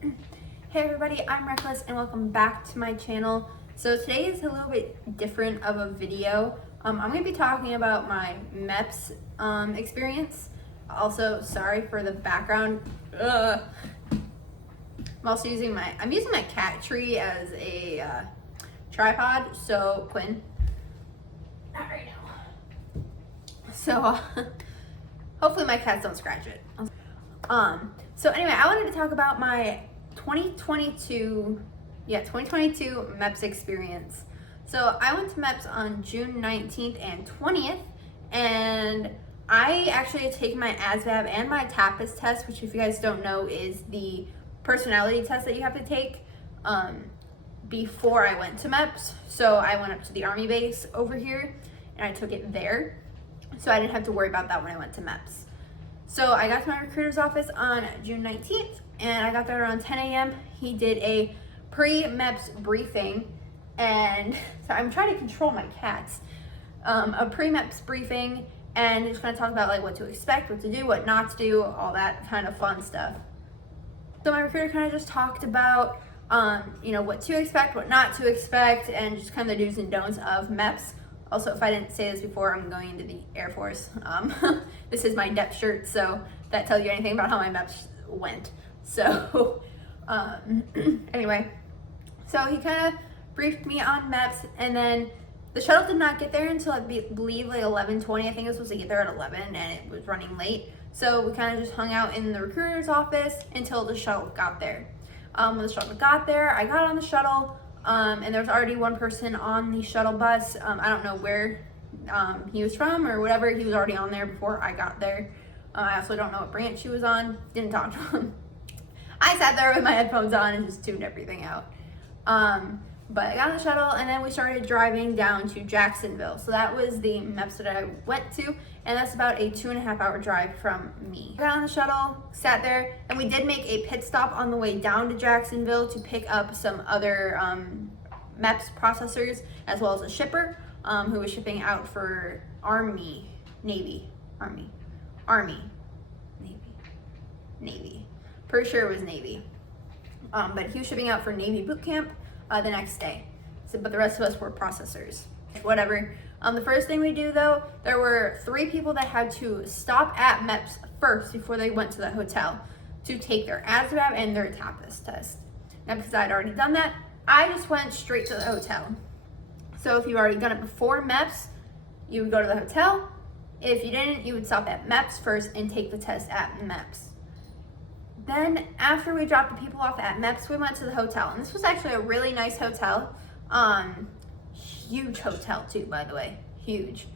Hey everybody, I'm Reckless and welcome back to my channel. So today is a little bit different of a video. I'm going to be talking about my MEPS experience. Also, sorry for the background. I'm also using my cat tree as a tripod. So Quinn, not right now. So hopefully my cats don't scratch it. So anyway, I wanted to talk about my 2022 MEPS experience. So I went to MEPS on June 19th and 20th, and I actually had taken my ASVAB and my TAPAS test, which if you guys don't know is the personality test that you have to take before I went to MEPS. So I went up to the Army base over here and I took it there. So I didn't have to worry about that when I went to MEPS. So I got to my recruiter's office on June 19th and I got there around 10 a.m. He did a pre-MEPS briefing, and so I'm trying to control my cats. A pre-MEPS briefing, and just kind of talk about like what to expect, what to do, what not to do, all that kind of fun stuff. So my recruiter kind of just talked about what to expect, what not to expect, and just kind of the do's and don'ts of MEPS. Also, if I didn't say this before, I'm going into the Air Force. This is my DEP shirt, so that tells you anything about how my MEPS went. So, anyway, so he kind of briefed me on MEPS, and then the shuttle did not get there until I believe like 11:20. I think it was supposed to get there at 11, and it was running late. So we kind of just hung out in the recruiter's office until the shuttle got there. When the shuttle got there, I got on the shuttle. And there was already one person on the shuttle bus. I don't know where he was from or whatever. He was already on there before I got there. I also don't know what branch he was on. Didn't talk to him. I sat there with my headphones on and just tuned everything out. But I got on the shuttle and then we started driving down to Jacksonville. So that was the MEPS that I went to, and that's about a 2.5 hour drive from me. I got on the shuttle, sat there, and we did make a pit stop on the way down to Jacksonville to pick up some other MEPS processors, as well as a shipper who was shipping out for Army. Pretty sure it was Navy. But he was shipping out for Navy boot camp the next day. So, but the rest of us were processors. Whatever. The first thing we do though, there were 3 people that had to stop at MEPS first before they went to the hotel to take their ASVAB and their TAPAS test. Now, because I had already done that, I just went straight to the hotel. So if you've already done it before MEPS, you would go to the hotel. If you didn't, you would stop at MEPS first and take the test at MEPS. Then after we dropped the people off at MEPS, we went to the hotel. And this was actually a really nice hotel. Huge hotel too, by the way, huge.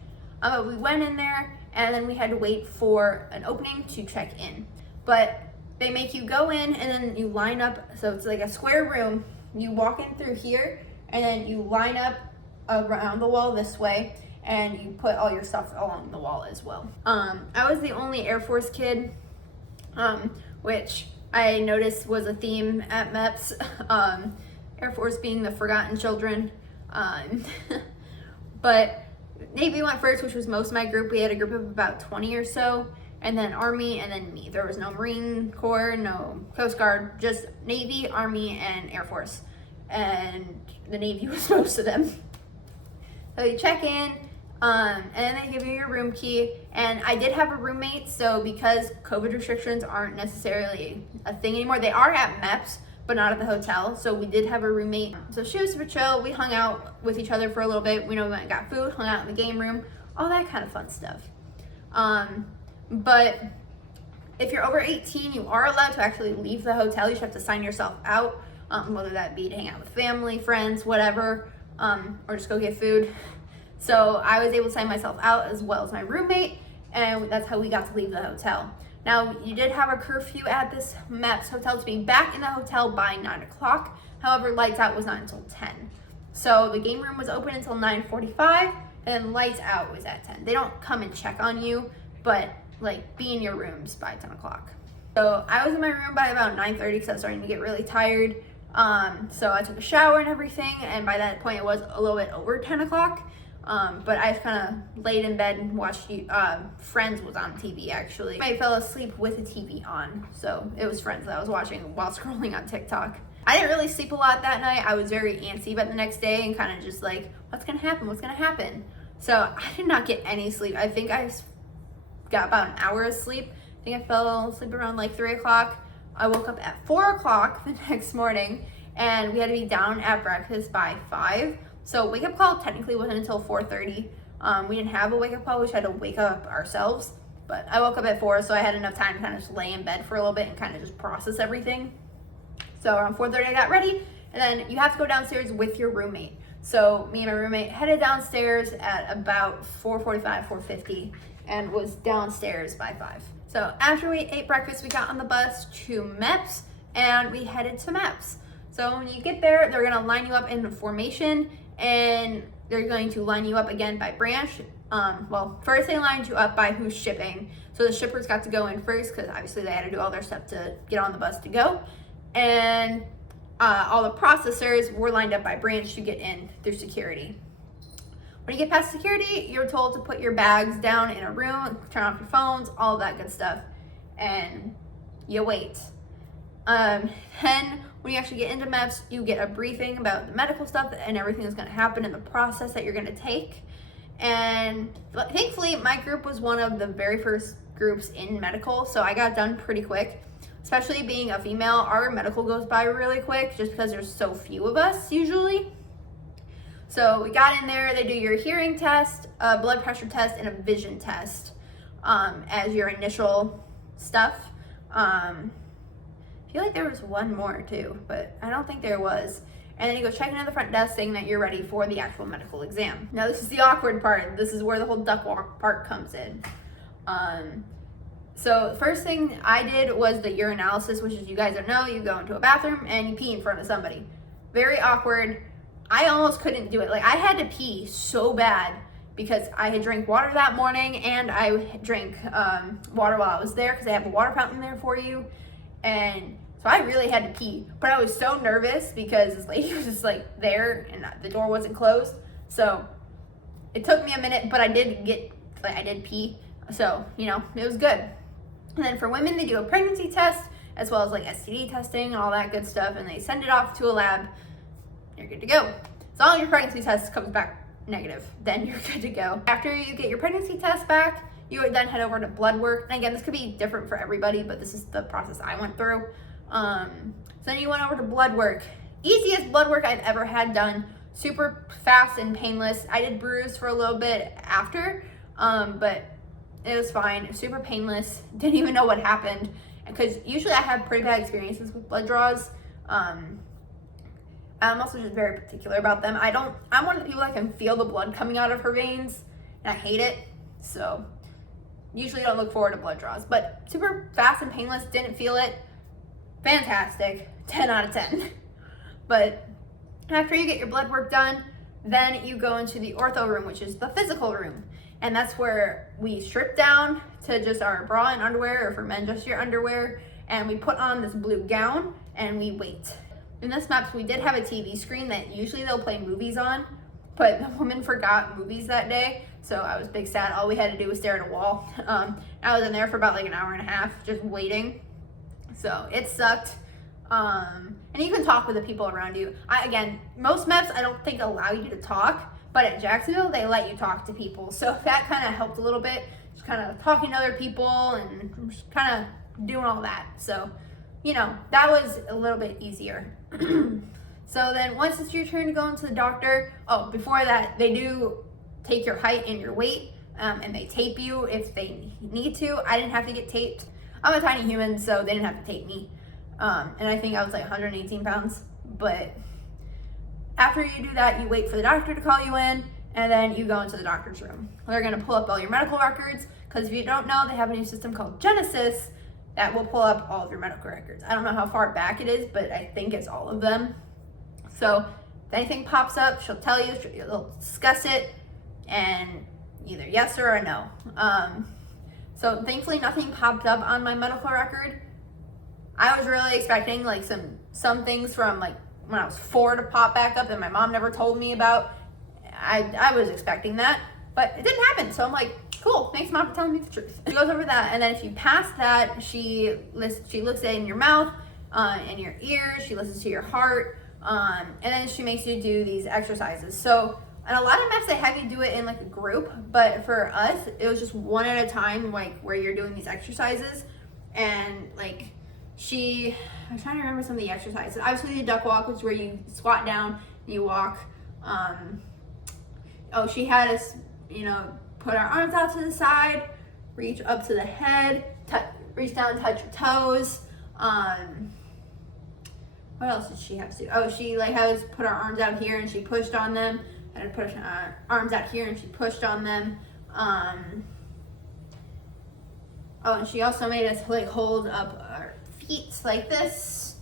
We went in there and then we had to wait for an opening to check in. But they make you go in and then you line up. So it's like a square room. You walk in through here and then you line up around the wall this way and you put all your stuff along the wall as well. I was the only Air Force kid, which I noticed was a theme at MEPS. Air Force being the forgotten children. But Navy went first, which was most of my group. We had a group of about 20 or so, and then Army, and then me. There was no Marine Corps, no Coast Guard, just Navy, Army, and Air Force. And the Navy was most of them. So you check in, and then they give you your room key. And I did have a roommate, so because COVID restrictions aren't necessarily a thing anymore, they are at MEPS, but not at the hotel. So we did have a roommate. So she was super chill. We hung out with each other for a little bit. We went and got food, hung out in the game room, all that kind of fun stuff. But if you're over 18, you are allowed to actually leave the hotel. You just have to sign yourself out, whether that be to hang out with family, friends, whatever, or just go get food. So I was able to sign myself out as well as my roommate, and that's how we got to leave the hotel. Now, you did have a curfew at this MEPS hotel to be back in the hotel by 9 o'clock. However, lights out was not until 10. So the game room was open until 9:45, and lights out was at 10. They don't come and check on you, but like be in your rooms by 10 o'clock. So I was in my room by about 9:30 because I was starting to get really tired. So I took a shower and everything, and by that point it was a little bit over 10 o'clock. But I kind of laid in bed and watched Friends was on TV actually. I fell asleep with the TV on, so it was Friends that I was watching while scrolling on TikTok. I didn't really sleep a lot that night. I was very antsy about the next day and kind of just like, what's gonna happen? What's gonna happen? So I did not get any sleep. I think I got about an hour of sleep. I think I fell asleep around like 3 o'clock. I woke up at 4 o'clock the next morning, and we had to be down at breakfast by 5. So wake up call technically wasn't until 4:30. We didn't have a wake up call. We just had to wake up ourselves. But I woke up at 4, so I had enough time to kind of just lay in bed for a little bit and kind of just process everything. So around 4:30 I got ready, and then you have to go downstairs with your roommate. So me and my roommate headed downstairs at about 4:45, 4:50, and was downstairs by 5. So after we ate breakfast, we got on the bus to MEPS, and we headed to MEPS. So when you get there, they're gonna line you up in formation, and they're going to line you up again by branch. Well, first they lined you up by who's shipping. So the shippers got to go in first, because obviously they had to do all their stuff to get on the bus to go. And all the processors were lined up by branch to get in through security. When you get past security, you're told to put your bags down in a room, turn off your phones, all of that good stuff, and you wait. Then when you actually get into MEPS, you get a briefing about the medical stuff and everything that's going to happen in the process that you're going to take. And thankfully, my group was one of the very first groups in medical, so I got done pretty quick. Especially being a female, our medical goes by really quick just because there's so few of us usually. So we got in there, they do your hearing test, a blood pressure test, and a vision test as your initial stuff. I feel like there was one more too, but I don't think there was. And then you go check into the front desk saying that you're ready for the actual medical exam. Now this is the awkward part. This is where the whole duck walk part comes in. So the first thing I did was the urinalysis, which is, you guys don't know, you go into a bathroom and you pee in front of somebody. Very awkward. I almost couldn't do it. Like, I had to pee so bad because I had drank water that morning, and I drank water while I was there because they have a water fountain there for you. And so I really had to pee, but I was so nervous because this lady was just like there and the door wasn't closed. So it took me a minute, but I did pee. So, you know, it was good. And then for women, they do a pregnancy test as well as like STD testing and all that good stuff, and they send it off to a lab. You're good to go. So all your pregnancy tests comes back negative, then you're good to go. After you get your pregnancy test back, you would then head over to blood work. And again, this could be different for everybody, but this is the process I went through. So then you went over to blood work. Easiest blood work I've ever had done. Super fast and painless. I did bruise for a little bit after, but it was fine. Super painless. Didn't even know what happened, because usually I have pretty bad experiences with blood draws. I'm also just very particular about them. I'm one of the people that can feel the blood coming out of her veins, and I hate it. So usually don't look forward to blood draws, but super fast and painless. Didn't feel it. Fantastic. 10 out of 10. But after you get your blood work done, then you go into the ortho room, which is the physical room. And that's where we strip down to just our bra and underwear, or for men, just your underwear. And we put on this blue gown and we wait. In this MEPS, we did have a TV screen that usually they'll play movies on, but the woman forgot movies that day. So I was big sad. All we had to do was stare at a wall. I was in there for about like an hour and a half just waiting. So it sucked. And you can talk with the people around you. Again, most MEPS I don't think allow you to talk, but at Jacksonville, they let you talk to people. So that kind of helped a little bit, just kind of talking to other people and just kind of doing all that. So, you know, that was a little bit easier. So then once it's your turn to go into the doctor, before that, they do take your height and your weight, and they tape you if they need to. I didn't have to get taped. I'm a tiny human, so they didn't have to tape me. And I think I was like 118 pounds, but after you do that, you wait for the doctor to call you in, and then you go into the doctor's room. They're gonna pull up all your medical records, because if you don't know, they have a new system called Genesis that will pull up all of your medical records. I don't know how far back it is, but I think it's all of them. So if anything pops up, she'll tell you, they'll discuss it, and either yes or a no. So thankfully nothing popped up on my medical record. I was really expecting like some things from like when I was 4 to pop back up that my mom never told me about. I was expecting that, but it didn't happen. So I'm like, cool, thanks mom for telling me the truth. She goes over that, and then if you pass that, she looks in your mouth, in your ears, she listens to your heart, and then she makes you do these exercises. So, and a lot of MEPS, they have you do it in like a group, but for us, it was just one at a time, like where you're doing these exercises. And like I'm trying to remember some of the exercises. Obviously the duck walk, which is where you squat down, you walk. She had us, put our arms out to the side, reach up to the head, reach down, touch your toes. What else did she have to do? Oh, she like had us put our arms out here and she pushed on them. And put our arms out here and she pushed on them. And she also made us like hold up our feet like this.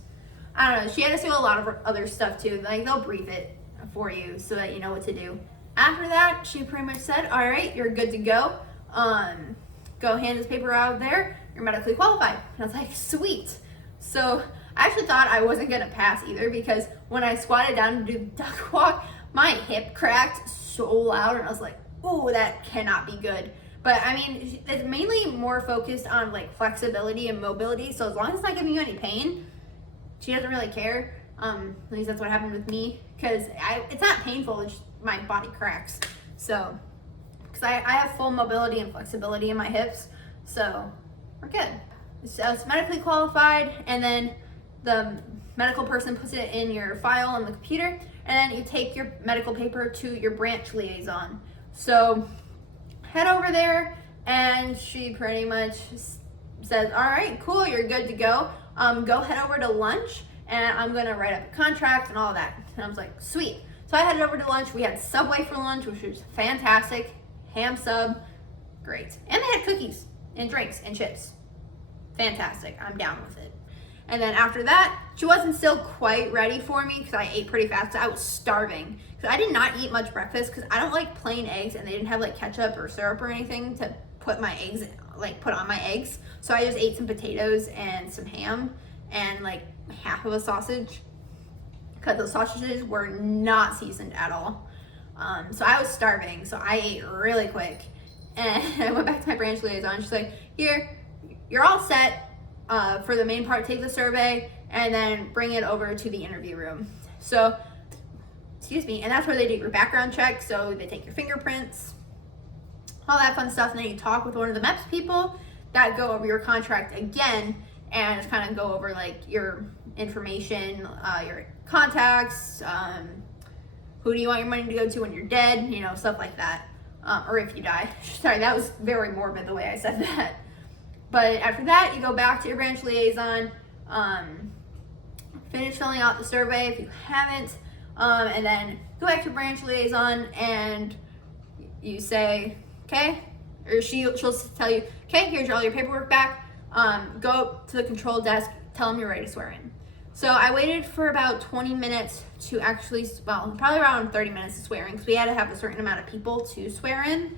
I don't know. She had us do a lot of other stuff too. Like they'll brief it for you so that you know what to do. After that, she pretty much said, all right, you're good to go. Go hand this paper out there. You're medically qualified. And I was like, sweet. So I actually thought I wasn't gonna pass either because when I squatted down to do the duck walk, my hip cracked so loud and I was like, oh, that cannot be good. But I mean, it's mainly more focused on like flexibility and mobility. So as long as it's not giving you any pain, she doesn't really care. At least that's what happened with me because it's not painful, it's just my body cracks. So, because I have full mobility and flexibility in my hips, so we're good. So it's medically qualified, and then the medical person puts it in your file on the computer, and then you take your medical paper to your branch liaison. So head over there, and she pretty much says, all right, cool, you're good to go. Go head over to lunch, and I'm gonna write up a contract and all that. And I was like, sweet. So I headed over to lunch. We had Subway for lunch, which was fantastic. Ham sub, great. And they had cookies and drinks and chips. Fantastic, I'm down with it. And then after that, she wasn't still quite ready for me because I ate pretty fast. I was starving. So I did not eat much breakfast because I don't like plain eggs and they didn't have like ketchup or syrup or anything to put on my eggs. So I just ate some potatoes and some ham and like half of a sausage because those sausages were not seasoned at all. So I was starving, so I ate really quick. And I went back to my branch liaison. She's like, here, you're all set. For the main part, take the survey and then bring it over to the interview room. So, excuse me, and that's where they do your background check. So they take your fingerprints, all that fun stuff, and then you talk with one of the MEPS people that go over your contract again and just kind of go over like your information, your contacts, who do you want your money to go to when you're dead, stuff like that, or if you die. Sorry, that was very morbid the way I said that. But after that, you go back to your branch liaison, finish filling out the survey if you haven't, and then go back to branch liaison and you say, okay, or she'll tell you, okay, here's all your paperwork back, go up to the control desk, tell them you're ready to swear in. So I waited for about 20 minutes to actually, probably around 30 minutes to swear in because we had to have a certain amount of people to swear in.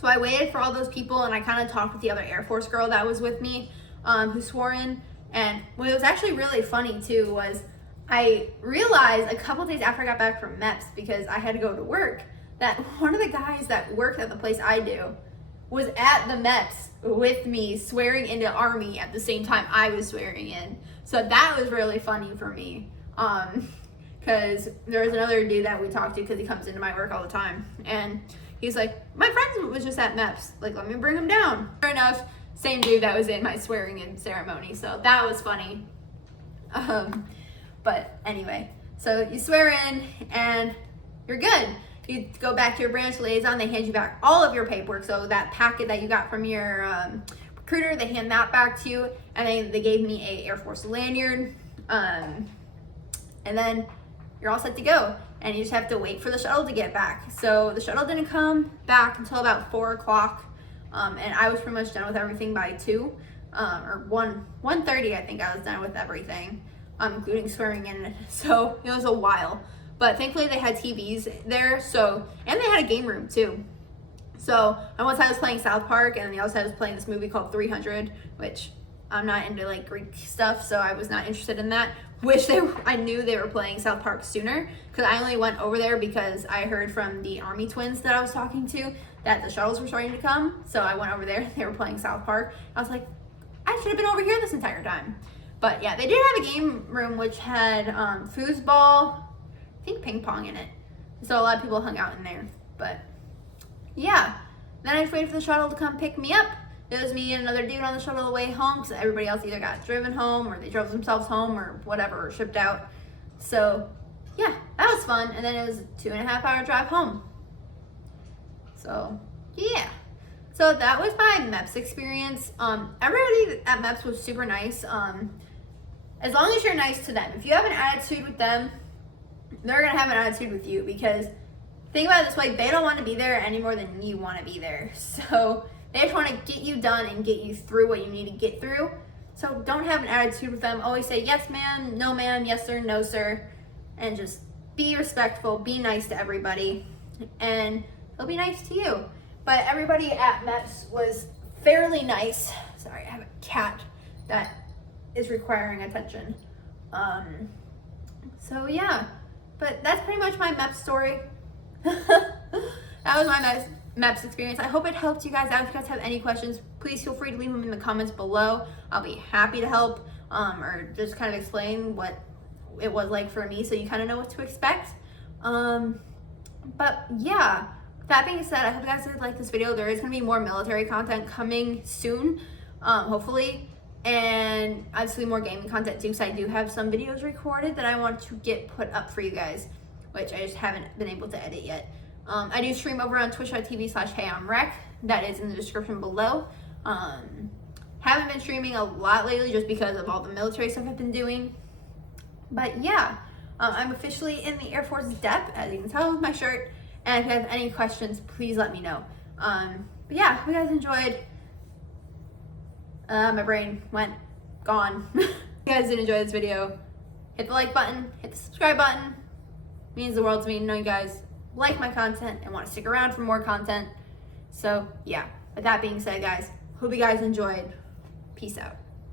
So I waited for all those people and I kind of talked with the other Air Force girl that was with me who swore in. And what was actually really funny too was I realized a couple days after I got back from MEPS, because I had to go to work, that one of the guys that worked at the place I do was at the MEPS with me swearing into Army at the same time I was swearing in. So that was really funny for me. Because there was another dude that we talked to because he comes into my work all the time. And he's like, my friend was just at MEPS. Like, let me bring him down. Sure enough, same dude that was in my swearing in ceremony. So that was funny. But anyway, so you swear in and you're good. You go back to your branch liaison, they hand you back all of your paperwork. So that packet that you got from your recruiter, they hand that back to you. And they gave me a Air Force lanyard. And then you're all set to go. And you just have to wait for the shuttle to get back. So the shuttle didn't come back until about 4 o'clock. And I was pretty much done with everything by 2, or 1:30, I think I was done with everything, including swearing in. So it was a while. But thankfully they had TVs there, and they had a game room too. So on one side I was playing South Park, and the other side was playing this movie called 300, which I'm not into like Greek stuff, so I was not interested in that. I knew they were playing South Park sooner, because I only went over there because I heard from the Army twins that I was talking to that the shuttles were starting to come. So I went over there. They were playing South Park. I was like, I should have been over here this entire time. But yeah, they did have a game room which had foosball, I think ping pong in it. So a lot of people hung out in there. But yeah, then I just waited for the shuttle to come pick me up. It was me and another dude on the shuttle the way home, because everybody else either got driven home or they drove themselves home or whatever, or shipped out. So yeah, that was fun. And then it was a 2.5-hour drive home. So yeah. So that was my MEPS experience. Everybody at MEPS was super nice. As long as you're nice to them. If you have an attitude with them, they're gonna have an attitude with you, because think about it this way, they don't want to be there any more than you want to be there. So they just want to get you done and get you through what you need to get through. So don't have an attitude with them. Always say yes ma'am, no ma'am, yes sir, no sir, and just be respectful, be nice to everybody, and they'll be nice to you. But everybody at MEPS was fairly nice. Sorry, I have a cat that is requiring attention. So yeah, but that's pretty much my MEPS story. That was my MEPS experience. I hope it helped you guys out. If you guys have any questions, please feel free to leave them in the comments below. I'll be happy to help, or just kind of explain what it was like for me, so you kind of know what to expect. But yeah, that being said, I hope you guys did like this video. There is going to be more military content coming soon, hopefully, and obviously more gaming content too, because I do have some videos recorded that I want to get put up for you guys, which I just haven't been able to edit yet. I do stream over on twitch.tv/HeyI'mRec. That is in the description below. Haven't been streaming a lot lately just because of all the military stuff I've been doing. But yeah, I'm officially in the Air Force DEP, as you can tell with my shirt. And if you have any questions, please let me know. But yeah, hope you guys enjoyed. My brain went gone. If you guys did enjoy this video, hit the like button, hit the subscribe button. It means the world to me to know you guys like my content and want to stick around for more content. So yeah, with that being said, guys, hope you guys enjoyed. Peace out.